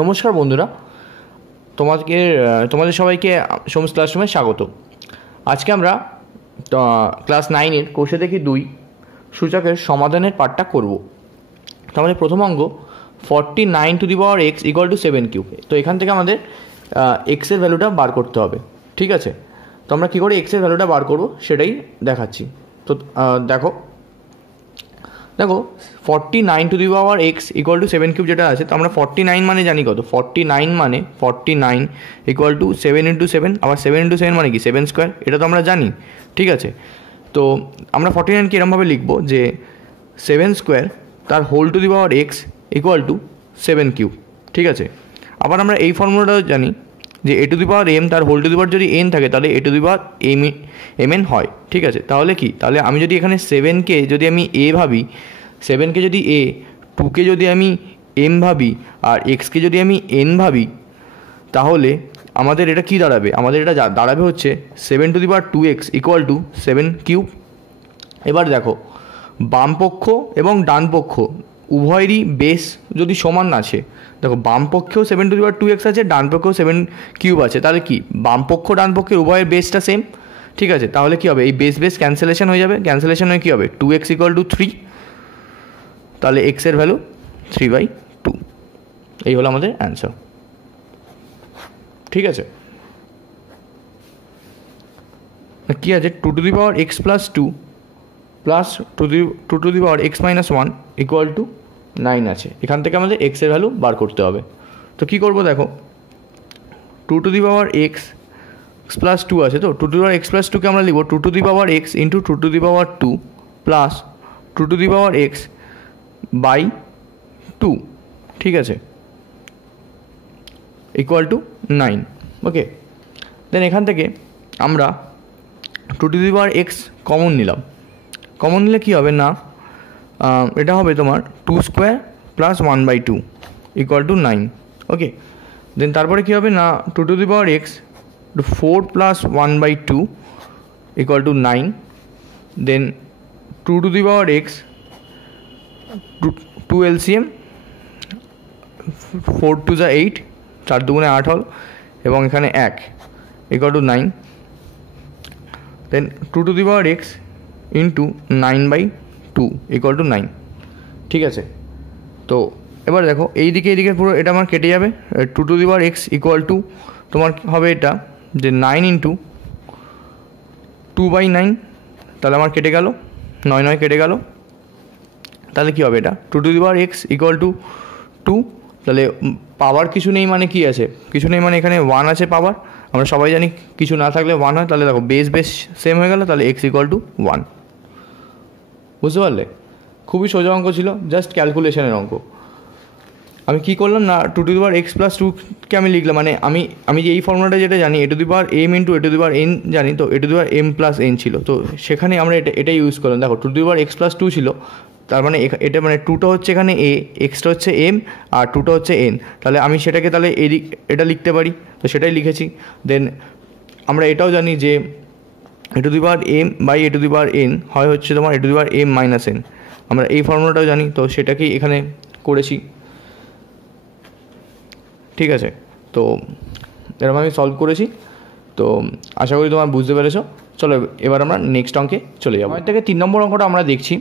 নমস্কার বন্ধুরা, তোমাদের সবাইকে সোমস ক্লাসরুমে স্বাগত। আজকে আমরা ক্লাস 9-এর কোষে দেখি 2 সূচকের সমাধানের পার্টটা করব। তো আমাদের প্রথম অঙ্ক 49 two the power x equal to 7 cube. তো এখান থেকে আমাদের এক্সের ভ্যালুটা বার করতে হবে, ঠিক আছে? তো আমরা কী করে এক্সের ভ্যালুটা বার করব সেটাই দেখাচ্ছি। তো দেখো 49 two the power x equal to 7 cube যেটা আছে, তো আমরা 49 মানে জানি কত। 49 মানে 49 ইকুয়াল টু 7 ইন্টু 7, আবার 7 ইন্টু 7 মানে কি 7 স্কোয়ার, এটা তো আমরা জানি, ঠিক আছে? তো আমরা 49কে এরমভাবে লিখবো যে 7 স্কোয়ার তার whole to the power x equal to 7 cube, ঠিক আছে? আবার আমরা এই ফর্মুলাটাও জানি যে a to the power m তার হোল টু দি পাওয়ার যদি এন থাকে তাহলে a to the power m n হয়, ঠিক আছে? তাহলে কি, তাহলে আমি যদি এখানে 7কে যদি আমি এ ভাবি, 7কে যদি এ, 2কে যদি আমি এম ভাবি, আর এক্সকে যদি আমি এন ভাবি, তাহলে আমাদের এটা কি দাঁড়াবে? আমাদের এটা দাঁড়াবে হচ্ছে 7 two the power 2x equal to 7 cube. এবার দেখো, বাম পক্ষ এবং ডান পক্ষ উভয়েরই বেস যদি সমান আছে, দেখো বাম পক্ষেও 7 টু দি পাওয়ার 2x আছে, ডান পক্ষেও 7 কিউব আছে, তাহলে কি বাম পক্ষ ডান পক্ষের উভয়ের বেসটা সেম, ঠিক আছে? তাহলে কি হবে, এই বেস ক্যান্সেলেশন হয়ে যাবে, ক্যান্সেলেশন হয়ে কী হবে 2x ইকুয়াল টু 3, তাহলে এক্সের ভ্যালু 3/2। এই হলো আমাদের অ্যান্সার, ঠিক আছে? কী আছে, 2 to the power x plus 2 plus 2 to the power x minus 1 equal to 9 আছে। এখান থেকে আমাদের এক্সের ভ্যালু বার করতে হবে। তো কী করবো, দেখো 2 to the power x plus 2 আছে, তো 2 to the power x plus 2কে আমরা লিখব 2 to the power x into 2 to the power 2 plus 2 to the power x by 2, ঠিক আছে, ইকুয়াল টু 9। ওকে, দেন এখান থেকে আমরা 2 to the power x common নিলাম। কমন নিলে কী হবে না, এটা হবে তোমার 2 square plus 1/2 equal to 9। Okay, then তারপরে কী হবে না, 2 to the power x 4 plus 1/2 equal to 9। Then 2 to the power x 2 LCM, 4 two যা 8, 4 দুগুণে 8 হল, এবং এখানে 1 equal to 9। Then 2 to the power x into 9/2 equal to 9, ঠিক আছে? তো এবার দেখো এইদিকে পুরো এটা আমার কেটে যাবে। 2 to the power x equal two তোমার হবে এটা যে 9 ইন্টু 2/9, তাহলে আমার কেটে গেল 9 কেটে গেল, তাহলে কী হবে এটা 2 to the power x equal to 2, তাহলে পাওয়ার কিছু নেই মানে কি আছে, কিছু নেই মানে এখানে 1 আছে পাওয়ার, আমরা সবাই জানি কিছু না থাকলে 1 হয়, তাহলে দেখো বেস সেম হয়ে গেল, তাহলে এক্স ইকুয়াল টু 1। বুঝতে পারলে? খুবই সোজা অঙ্ক ছিল, জাস্ট ক্যালকুলেশনের অঙ্ক। আমি কী করলাম না, 2 to the power x plus 2কে আমি লিখলাম, মানে আমি যে এই ফর্মুলাটা যেটা জানি a to the power m into a to the power n জানি, তো a to the power m plus n ছিল, তো সেখানে আমরা এটা ইউজ করলাম। দেখো 2 to the power x plus 2 ছিল, তার মানে এটা মানে 2টা হচ্ছে এখানে এ, এক্সটা হচ্ছে এম, আর 2টা হচ্ছে এন, তাহলে আমি সেটাকে তাহলে এটা লিখতে পারি, তো সেটাই লিখেছি। দেন আমরা এটাও জানি যে a to the power m by a to the power n হয় হচ্ছে তোমার a to the power m minus n, আমরা এই ফর্মুলাটাও জানি, তো সেটাকেই এখানে করেছি, ঠিক আছে? তো এরকম আমি সলভ করেছি, তো আশা করি তোমার বুঝতে পেরেছো। চলো এবার আমরা নেক্সট অঙ্কে চলে যাবো। আমাদের থেকে 3 নম্বর অঙ্কটা আমরা দেখছি।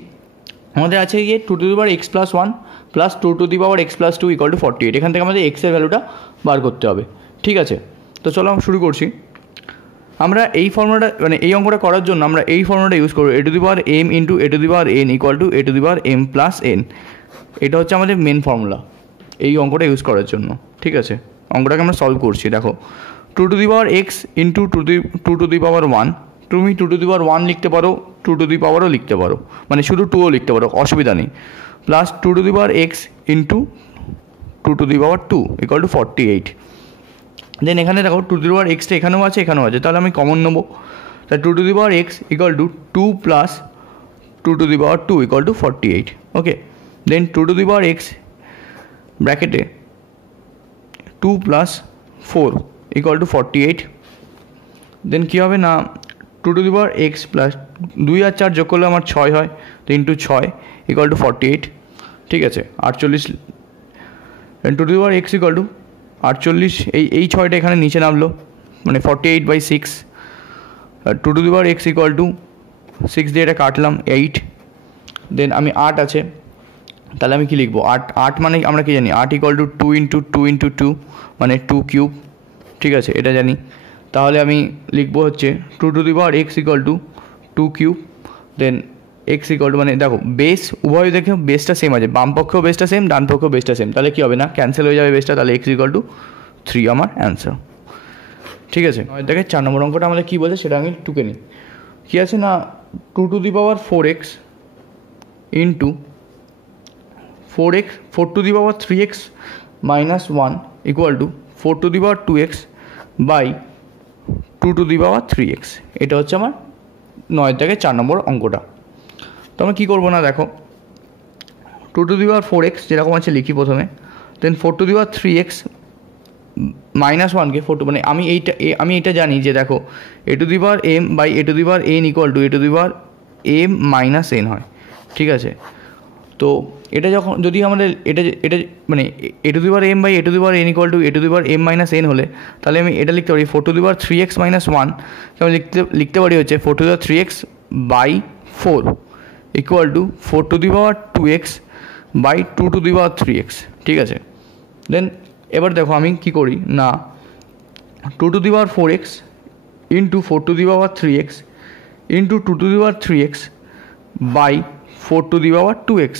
আমাদের আছে গিয়ে 2 to the power x plus 1 plus 2 to the power x plus 2 equal to 48। এখান থেকে আমাদের এক্সের ভ্যালুটা বার করতে হবে, ঠিক আছে? তো চলো আমরা শুরু করছি। আমরা এই ফর্মুলাটা মানে এই অঙ্কটা করার জন্য আমরা এই ফর্মুলাটা ইউজ করবো, a to the power m into a to the power n equal to a to the power m plus n. এটা হচ্ছে আমাদের মেন ফর্মুলা এই অঙ্কটা ইউজ করার জন্য, ঠিক আছে? অঙ্কটাকে আমরা সলভ করছি। দেখো 2 to the power x into 2 to the power 1, তুমি 2 টু দি পাওয়ার 1 লিখতে পারো, 2 টু দি পাওয়ারও লিখতে পারো, মানে শুধু 2ও লিখতে পারো, অসুবিধা নেই, plus 2 to the power x into 2 to the power 2 equal to 48। দেন এখানে দেখো 2 টু দি পাওয়ার এক্সটা এখানেও আছে এখানেও আছে, তাহলে আমি কমন নেবো, তাহলে 2 to the power x equal to 2 plus 2 to the power 2 equal to 48। Okay, then 2 to the power x ব্র্যাকেটে 2 প্লাস 4 ইকুয়াল টু 48। দেন কী হবে না 2 to the power x plus 2 আর 4 যোগ করলে আমার 6 হয়, তো ইন্টু 6 ইকুয়াল টু 48, ঠিক আছে? 48 and 2 to the power x equal to 48 এই 6টা এখানে নিচে নামলো, মানে 48/6। 2 to the power x equal two 6 দিয়ে এটা কাটলাম 8, দেন আমি 8 আছে, তাহলে আমি কি লিখবো? 8 মানে আমরা কি জানি? 8 ইকুয়াল টু 2 ইন্টু 2 ইন্টু 2 মানে 2 কিউব, ঠিক আছে, এটা জানি। তাহলে আমি লিখবো হচ্ছে 2 to the power x equal to 2 cube, then x equal to, মানে দেখো বেস উভয় দেখো বেসটা সেম আছে, বাম পক্ষেও বেসটা সেম, ডান পক্ষেও বেসটা সেম, তাহলে কী হবে না ক্যান্সেল হয়ে যাবে বেসটা, তাহলে এক্স ইকুয়াল টু 3 আমার অ্যান্সার। ঠিক আছে, দেখে 4 নম্বর অঙ্কটা আমাদের কী বলছে সেটা আমি টুকে নিই। কী আছে না 2 to the power 4x into 4 to the power 3x minus 1 equal to 4 to the power 2x by 2 to the power 3x। এটা হচ্ছে আমার 9 থেকে 4 নম্বর অঙ্কটা। তো আমরা কী করবো না, দেখো 2 টু দি পাওয়ার 4x যেরকম আছে লিখি প্রথমে, then 4 to the power 3x minus 1কে 4 টু, মানে আমি এইটা জানি যে দেখো a to the power m by a to the power n equal to a to the power m minus n হয়, ঠিক আছে। তো এটা যখন যদি আমাদের এটা মানে a to the power m by a to the power n equal to a to the power m minus n হলে, তাহলে আমি এটা লিখতে পারি 4 to the power 3x minus 1 আমি লিখতে পারি হচ্ছে 4 to the power 3x by 4 equal to 4 to the power 2x by 2 to the power 3x, ঠিক আছে। দেন এবার দেখো আমি কী করি না 2 to the power 4x into 4 to the power 3x into 2 to the power 3x by 4 to the power 2x,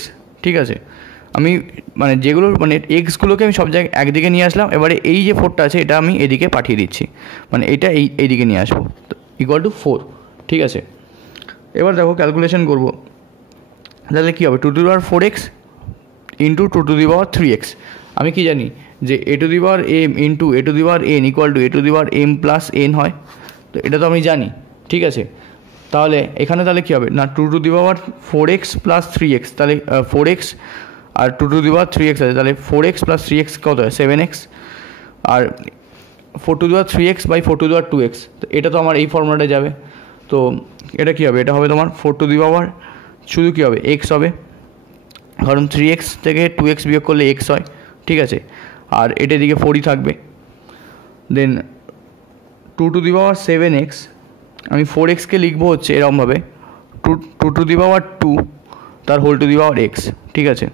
ঠিক আছে। আমি মানে যেগুলো মানে এক্সগুলোকে আমি সব জায়গায় একদিকে নিয়ে আসলাম, এবারে এই যে 4টা আছে এটা আমি এদিকে পাঠিয়ে দিচ্ছি, মানে এটা এইদিকে নিয়ে আসবো, ইকুয়াল টু 4, ঠিক আছে। এবার দেখো ক্যালকুলেশন করবো, তাহলে কী হবে 2 to the power 4x into 2 to the power 3x। আমি কি জানি যে a to the power m into a to the power n equal to a to the power m plus n হয়, তো এটা তো আমি জানি, ঠিক আছে। তাহলে এখানে তাহলে কী হবে না 2 to the power 4x plus 3x, তাহলে 4x R 2 to the power 3x আছে, তাহলে 4x প্লাস 3x কত হয় 7x, আর 4 to the power 3x by 4 to the power 2x, তো এটা তো আমার এই ফর্মুলাটা যাবে। তো এটা কী হবে, এটা হবে তোমার 4 টু দি পাওয়ার শুধু কী হবে x হবে, কারণ 3x থেকে 2x বিয়োগ করলে x হয়, ঠিক আছে, আর এটা দিকে 4ই থাকবে। দেন 2 টু দি পাওয়ার 7x আমি 4xকে লিখবো হচ্ছে এরকমভাবে 2 টু দি পাওয়ার 2 তার whole to the power x, ঠিক আছে,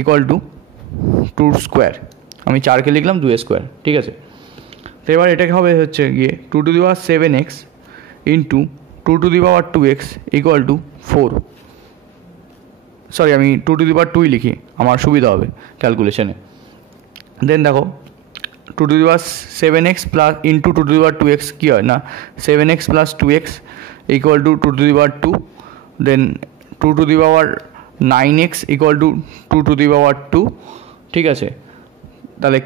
ইকুয়াল টু 2 স্কোয়ার, আমি 4কে লিখলাম 2 স্কোয়ার, ঠিক আছে। তো এবার এটাকে হবে হচ্ছে গিয়ে 2 to the power 7x into 2 to the power 2x equal to 4, sorry আমি 2 টু দি পাওয়ার 2ই লিখি, আমার সুবিধা হবে ক্যালকুলেশনে। দেন দেখো 2 to the power 7x plus into 2 to the power 2x কী হয় না 7x plus 2x equal to 2 to the power 2, then 2 to the power 9x equal to 2 to the power 2, ঠিক আছে। তাহলে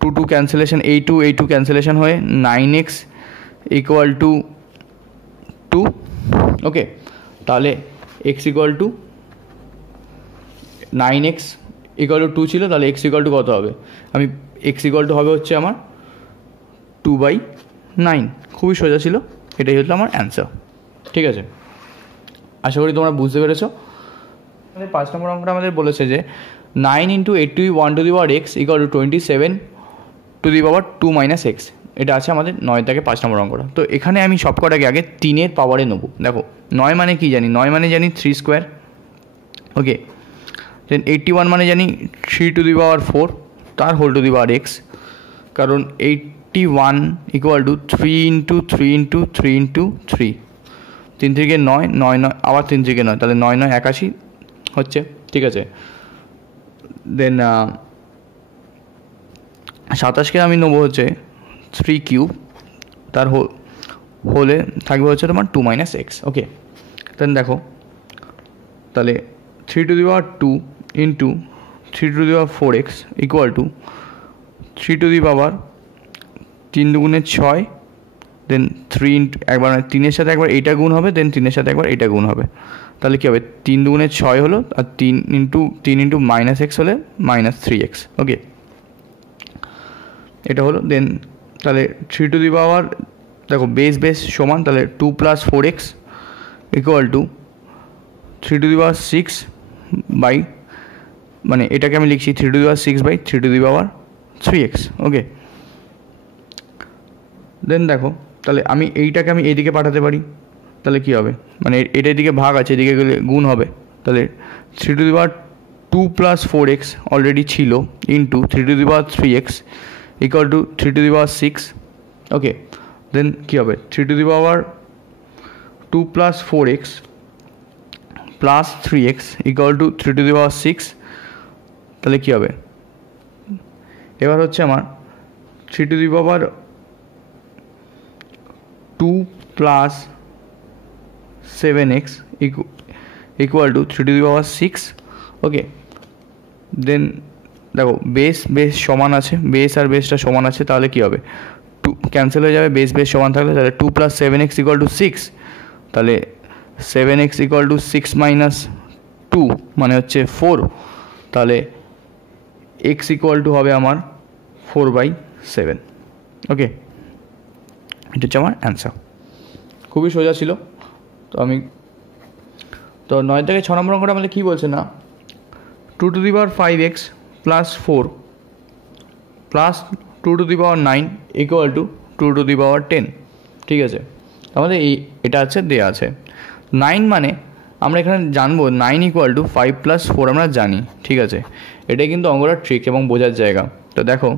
2 ক্যান্সেলেশন এই টু ক্যান্সেলেশন হয়ে 9x equal to 2, ওকে। তাহলে x equal two 9x equal to 2 ছিল, তাহলে x ইকুয়াল টু কত হবে, আমি x ইকুয়াল টু হবে হচ্ছে আমার 2/9, খুবই সোজা ছিল, এটাই হলো আমার অ্যান্সার, ঠিক আছে। আশা করি তোমরা বুঝতে পেরেছো। আমাদের 5 নম্বর অঙ্কটা আমাদের বলেছে যে 9 into 8 to 1 to the power x equal to 27 to the power 2 minus x, এটা আছে আমাদের 9 থেকে 5 নম্বর অঙ্কটা। তো এখানে আমি সবকটাকে আগে 3-এর পাওয়ারে নেবো। দেখো 9 মানে কি জানি, 9 মানে জানি 3 স্কোয়ার, ওকে। দেন 81 মানে জানি 3 টু দি পাওয়ার 4 তার whole to the power x, কারণ 81 equal to 3 into 3 into 3 into 3, 3 থেকে 9, 9 আবার 3 থেকে 9, তাহলে 9 9 81 হচ্ছে, ঠিক আছে। দেন 27কে আমি নেবো হচ্ছে 3 কিউব, তার হোলে থাকবে হচ্ছে তোমার 2 মাইনাস এক্স, ওকে। দেন দেখো তাহলে 3 to the power 2 into 3 to the power 4x equal to 3 to the power 3 দুগুণে 6, দেন 3 ইন্টু একবার 3-এর সাথে একবার এইটা গুণ হবে, দেন 3-এর সাথে একবার এইটা গুণ হবে, তাহলে কী হবে 3 দুগুণে 6 হলো, আর 3 ইন্টু মাইনাস এক্স হলে মাইনাস 3x, ওকে, এটা হলো। দেন তাহলে 3 টু দি পাওয়ার দেখো বেস সমান, তাহলে 2 plus 4x equal to 3 to the power 6 by মানে এটাকে আমি লিখছি 3^6/3^3x। ওকে, দেন দেখো তাহলে আমি এইটাকে আমি এইদিকে পাঠাতে পারি, তাহলে কী হবে, মানে এটা এদিকে ভাগ আছে, এদিকে গেলে গুণ হবে, তাহলে 3^2 + 4x অলরেডি ছিল ইন্টু 3^3x ইকুয়াল টু 3^6। ওকে, দেন কী হবে 3^2 + 4x plus 3x equal to 3^6, তাহলে কী হবে, এবার হচ্ছে আমার 3^2 + 7x ইকুয়াল টু 3^6। ওকে, দেন দেখো বেস সমান আছে, বেস আর বেসটা সমান আছে, তাহলে কী হবে 2 ক্যান্সেল হয়ে যাবে, বেস সমান থাকলে, তাহলে 2 + 7x ইকুয়াল টু 6, তাহলে 7x ইকুয়াল টু 6 - 2 মানে হচ্ছে 4, তাহলে x ইকুয়াল টু হবে আমার 4/7। ওকে, এটা হচ্ছে আমার অ্যান্সার। খুবই সোজা ছিল। তো 9 থেকে 6 নম্বর অঙ্কটা আমাদের কী বলছে না, 2^5x + 4 + 2^9 ইকুয়াল টু 2^10। ঠিক আছে, আমাদের এটা আছে দেয়া আছে 9, মানে আমরা এখানে জানবো 9 ইকুয়াল টু 5 + 4 আমরা জানি। ঠিক আছে, এটাই কিন্তু অঙ্কটার ট্রিক এবং বোঝার জায়গা। তো দেখো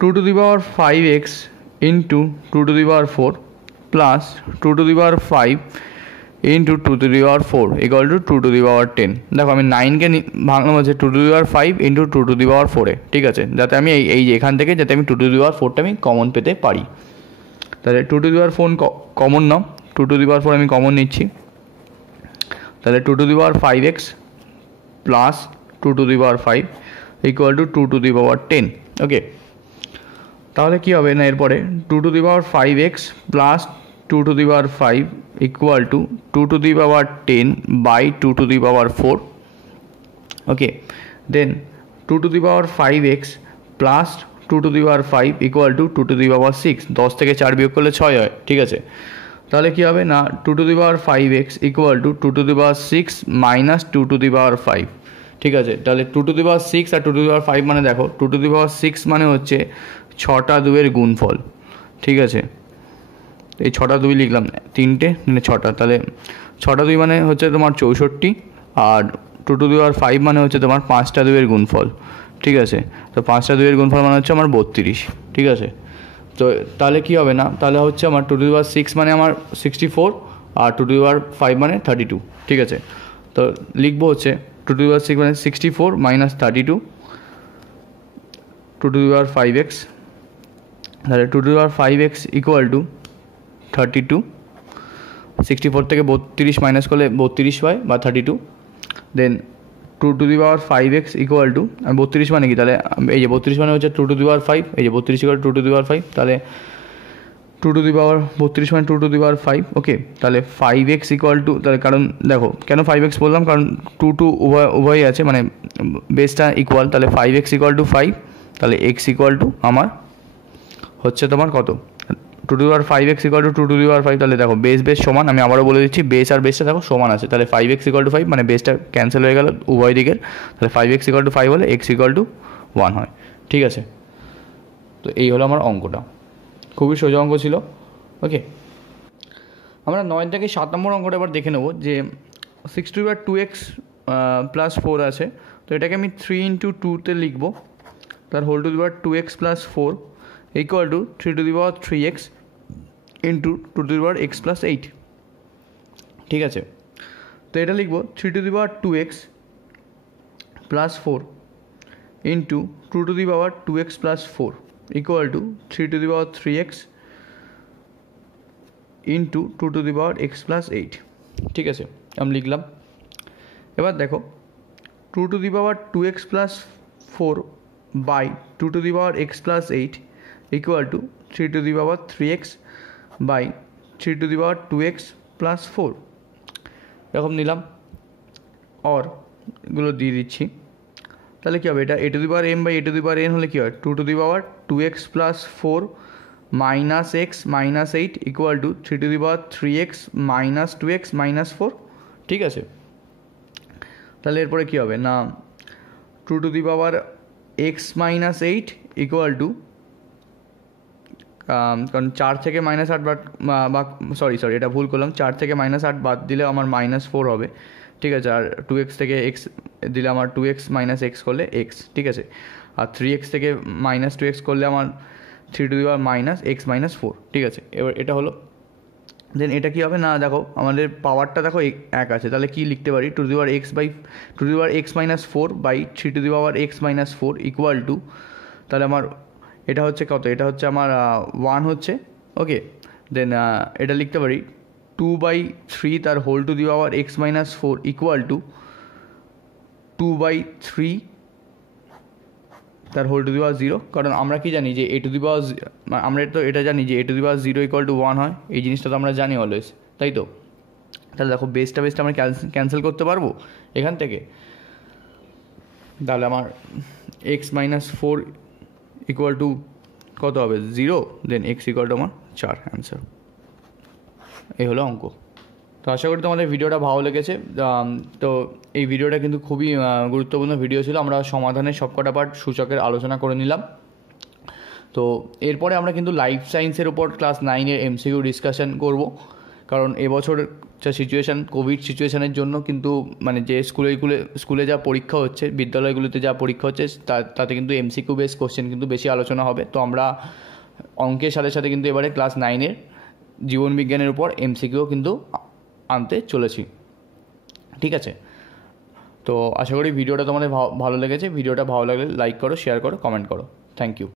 2^5x into 2^4 plus 2^5 into 2^4 equal to 2^10। দেখো আমি 9কে ভাঙলাম হচ্ছে 2^5 ইন্টু 2^4-এ। ঠিক আছে, যাতে আমি এই যে এখান থেকে যাতে আমি 2^4টা আমি কমন পেতে পারি। তাহলে 2^4 কমন নাও, 2^4 আমি কমন নিচ্ছি, তাহলে 2^5x প্লাস 2^5 ইকুয়াল টু 2^10। ওকে, তাহলে কী হবে না এরপরে 2^5x plus 2^5 equal to 2^10/2^4। Okay, then 2^5x plus 2^5 equal to 2^6। 10 থেকে 4 বিয়োগ করলে 6 হয়। ঠিক আছে, তাহলে কী হবে না 2^5x ইকুয়াল টু 2^6 মাইনাস 2^5। ঠিক আছে, তাহলে 2^6 আর 2^5 মানে দেখো 2^6 মানে হচ্ছে 6টা 2-এর গুণফল। ঠিক আছে, এই 6টা 2 লিখলাম, 3টে মানে 6টা, তাহলে 6টা 2 মানে হচ্ছে তোমার 64, আর 2^5 মানে হচ্ছে তোমার 5টা 2-এর গুণফল। ঠিক আছে, তো 5টা 2-এর গুণফল মানে হচ্ছে আমার 32। ঠিক আছে, তো তাহলে কী হবে না, তাহলে হচ্ছে আমার 2^6 মানে আমার 64 আর 2^5 মানে 32। ঠিক আছে, তো লিখবো হচ্ছে 2^6 মানে 64 মাইনাস 32 2^5x, তাহলে 2^5x ইকুয়াল টু 32। 64 থেকে 32 মাইনাস করলে 32 হয় বা 32। দেন 2^5x ইকুয়াল টু 32 মানে কি, তাহলে এই যে 32 মানে হচ্ছে 2^5, এই যে 32 ইকুয়াল 2^5, তাহলে 2^32 মানে 2^5। ওকে, তাহলে 5x ইকুয়াল টু, তাহলে কারণ দেখো কেন 5x বললাম, কারণ 2 উভয়ই আছে, মানে বেসটা ইকুয়াল, তাহলে 5x ইকুয়াল টু 5, তাহলে x ইকুয়াল টু আমার হচ্ছে তোমার কত 2^5x ইকুয়াল টু 2^5। তাহলে দেখো বেস সমান, আমি আবারও বলে দিচ্ছি বেস আর বেসটা দেখো সমান আছে, তাহলে 5x ইকুয়াল টু 5 মানে বেসটা ক্যান্সেল হয়ে গেল উভয় দিকের, তাহলে 5x ইকুয়াল টু 5 হলে x ইকুয়াল টু 1 হয়। ঠিক আছে, তো এই হলো আমার অঙ্কটা, খুবই সোজা অঙ্ক ছিল। ওকে, আমরা 9 থেকে 7 নম্বর অঙ্কটা এবার দেখে নেব যে 6^2x + 4 আছে, তো এটাকে আমি 3 × 2-তে লিখবো, তার whole to the power 2x + 4 equal to 3^3x into 2x + 8। ঠিক আছে, তো এটা লিখবো 3^2x + 4 into 2x + 4 equal to 3^3x into 2x + 8। ঠিক আছে, আমি লিখলাম। এবার দেখো 2x + 4 by 2x + 8 equal to 3x by 2x + 4 এরকম নিলাম, और এগুলো দিয়ে দিচ্ছি। তাহলে কী হবে, এটা a/m/a⁴ হলে কী হয় 2x + 4 minus x minus 8 equal to 3x minus 2x minus 4। ঠিক আছে, তাহলে এরপরে কী হবে না 2x-8 ইকুয়াল টু, কারণ 4 থেকে -8 বা সরি এটা ভুল করলাম, 4 থেকে -8 বাদ দিলে আমার -4 হবে, ঠিক আছে। আর 2x থেকে x দিলে আমার 2x - x করলে x, ঠিক আছে। আর 3x থেকে -2x করলে আমার 3 - x - 4, ঠিক আছে। এবার এটা হলো, দেন এটা কী হবে না, দেখো আমাদের পাওয়ারটা দেখো এক আছে, তাহলে কি লিখতে পারি, 2x-4 by 3x-4 equal to, তাহলে আমার এটা হচ্ছে কত, এটা হচ্ছে আমার 1 হচ্ছে, ওকে। দেন এটা লিখতে পারি 2/3 তার whole to the power x-4 equal to 2/3 তার হোল টু দি পাওয়ার 0, কারণ আমরা কি জানি যে a টু দি পাওয়ার, আমরা তো এটা জানি যে a two the power 0 equal to 1 হয়, এই জিনিসটা তো আমরা জানি অলওয়েজ, তাই তো। তাহলে দেখো বেসটা আমরা ক্যান্সেল করতে পারবো এখান থেকে, তাহলে আমার x-4 ইকুয়াল টু কত হবে, 0, দেন x ইকুয়াল টু আমার 4, অ্যান্সার। এই হলো অঙ্ক। তো আশা করি তোমাদের ভিডিওটা ভালো লেগেছে। তো এই ভিডিওটা কিন্তু খুবই গুরুত্বপূর্ণ ভিডিও ছিল, আমরা সমাধানের সবকটা পার্ট সূচকের আলোচনা করে নিলাম। তো এরপরে আমরা কিন্তু লাইফ সায়েন্সের উপর ক্লাস 9-এর MCQ ডিসকাশন করব, কারণ এবছর যা সিচুয়েশান, কোভিড সিচুয়েশানের জন্য কিন্তু মানে যে স্কুলে যা পরীক্ষা হচ্ছে, বিদ্যালয়গুলোতে যা পরীক্ষা হচ্ছে, তাতে কিন্তু MCQ বেস কোশ্চেন কিন্তু বেশি আলোচনা হবে। তো আমরা অঙ্কের সাথে সাথে কিন্তু এবারে ক্লাস 9-এর জীবনবিজ্ঞানের উপর MCQও কিন্তু আনতে চলেছি, ঠিক আছে। তো আশা করি ভিডিওটা তোমাদের ভালো লেগেছে। ভিডিওটা ভালো লাগলে লাইক করো, শেয়ার করো, কমেন্ট করো। Thank you.